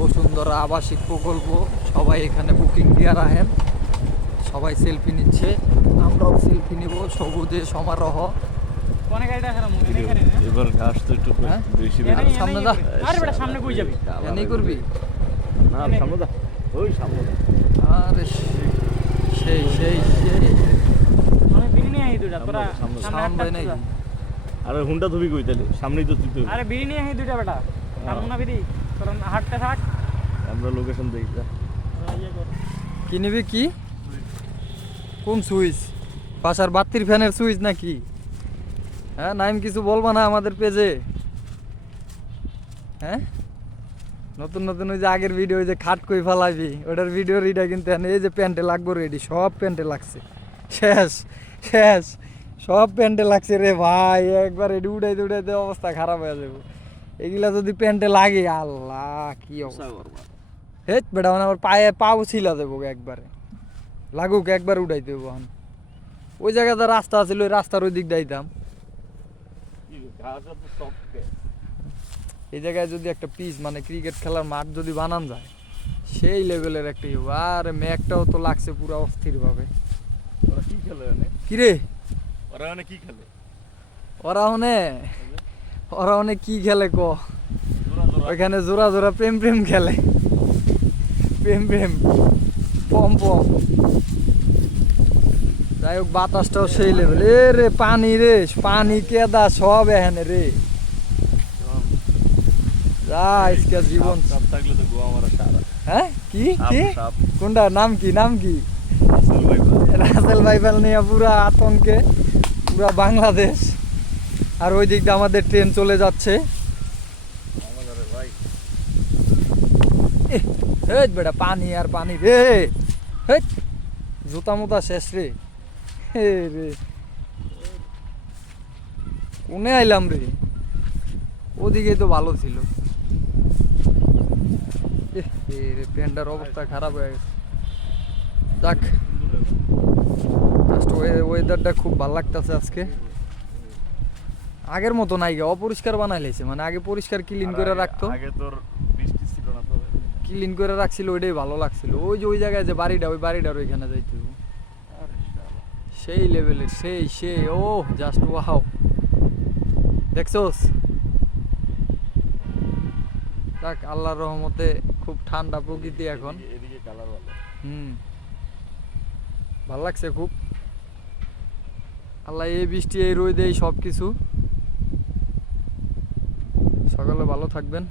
বসুন্ধরা আবাসিক প্রকল্প, সবাই এখানে বুকিং দিয়ে রাখেন, সবাই সেলফি নিচ্ছে, আমরাও সেলফি নিব। সবুজে সমারোহ। এবার ঘাস তো একটু বেশি সামনে দা, সামনে কই যাবি? এনেই করবি না, সামনে দা, ওই সামনে দা। আরে সেই সেই সেই আমি বিড়ি নিয়ে আই দুইটা, তোরা সাউন্ড পাই নাই। আরে হুন্ডা ধুবি কই তাহলে? সামনেই তো তুই। আরে বিড়ি নিয়ে আই দুইটা বেটা, সামনে না বিড়ি, তোরা হাঁটতে থাক, আমরা লোকেশন দেখি যা। কি নিবি? কি কোন সুইচ? বাসার বাতির ফ্যানের সুইচ নাকি? হ্যাঁ, নাইম কিছু বলবা না আমাদের পেজে? হ্যাঁ, নতুন নতুন ওই যে আগের ভিডিও, ওই যে খাট কই ফালাবি, ওটার ভিডিও রিডা কিন্তু এই যে প্যান্টে লাগবো রেডি, সব প্যান্টে লাগছে, শেষ শেষ, সব প্যান্টে লাগছে রে ভাই। একবার এটি উঠাইতে উঠাইতে অবস্থা খারাপ হয়ে যাবে। এগুলা যদি প্যান্টে লাগে, আল্লাহ কি অবস্থা। হেট বেটা, মানে আমার পায়ে পাও ছিলা দেবো একবারে, লাগুক একবার উঠাই দেবো। ওই জায়গাতে রাস্তা আছিল, ওই রাস্তার ওই দিক যাইতাম। এই জায়গায় যদি একটা পিচ, মানে ক্রিকেট খেলার মাঠ যদি বানান যায়, সেই লেভেলের একটা ইউ। আর ম্যাকটাও তো লাগছে পুরো অস্থির ভাবে। ওরা কি খেলে? কি রে ওরা কি খেলে? ওরা অনেক কি খেলে ক? ওইখানে জোড়া জোড়া প্রেম প্রেম খেলে, প্রেম প্রেম পম পম। যাই হোক, বাতাসটাও সেই লেভেল। এ রে পানি, রে পানি কেদা সব এখানে রে। যা আজকে জীবন থাকলে তো গোয়া মারা সারা। হ্যাঁ, কি কি কোনটা? নাম কি? নাম কি? রাসেল ভাইফাল নিয়ে পুরা আতঙ্কে পুরা বাংলাদেশ। আর ওই দিক দিয়ে আমাদের ট্রেন চলে যাচ্ছে। বেটা পানি আর পানি রে, জুতা মুতা শেষ রে। রে কোনে আইলাম রে? ওদিকে তো ভালো ছিল। প্যান্টার অবস্থা খারাপ হয়ে গেছে। যাক, জাস্ট ওয়েদারটা খুব ভালো লাগতেছে আজকে। আগের মতো নাই, অপরিষ্কার বানাই লাইছে। মানে আগে পরিষ্কার ক্লিন করে রাখতো, আগে তোর বৃষ্টি ছিল না তো, ক্লিন করে রাখছিল, ওইটাই ভালো লাগছিল। ওই যে ওই জায়গায় যে বাড়িটা, ওই বাড়িটার ওইখানে যাইতে সেই লেভেলের, সেই সেই ও জাস্ট ওয়াও। দেখছোস? যাক, আল্লাহর রহমতে খুব ঠান্ডা প্রকৃতি এখন। এদিকে কালার ভালো। ভাল লাগছে খুব। আল্লাহ এই বৃষ্টি, এই রোদ, এই সব কিছু। সকালে ভালো থাকবেন।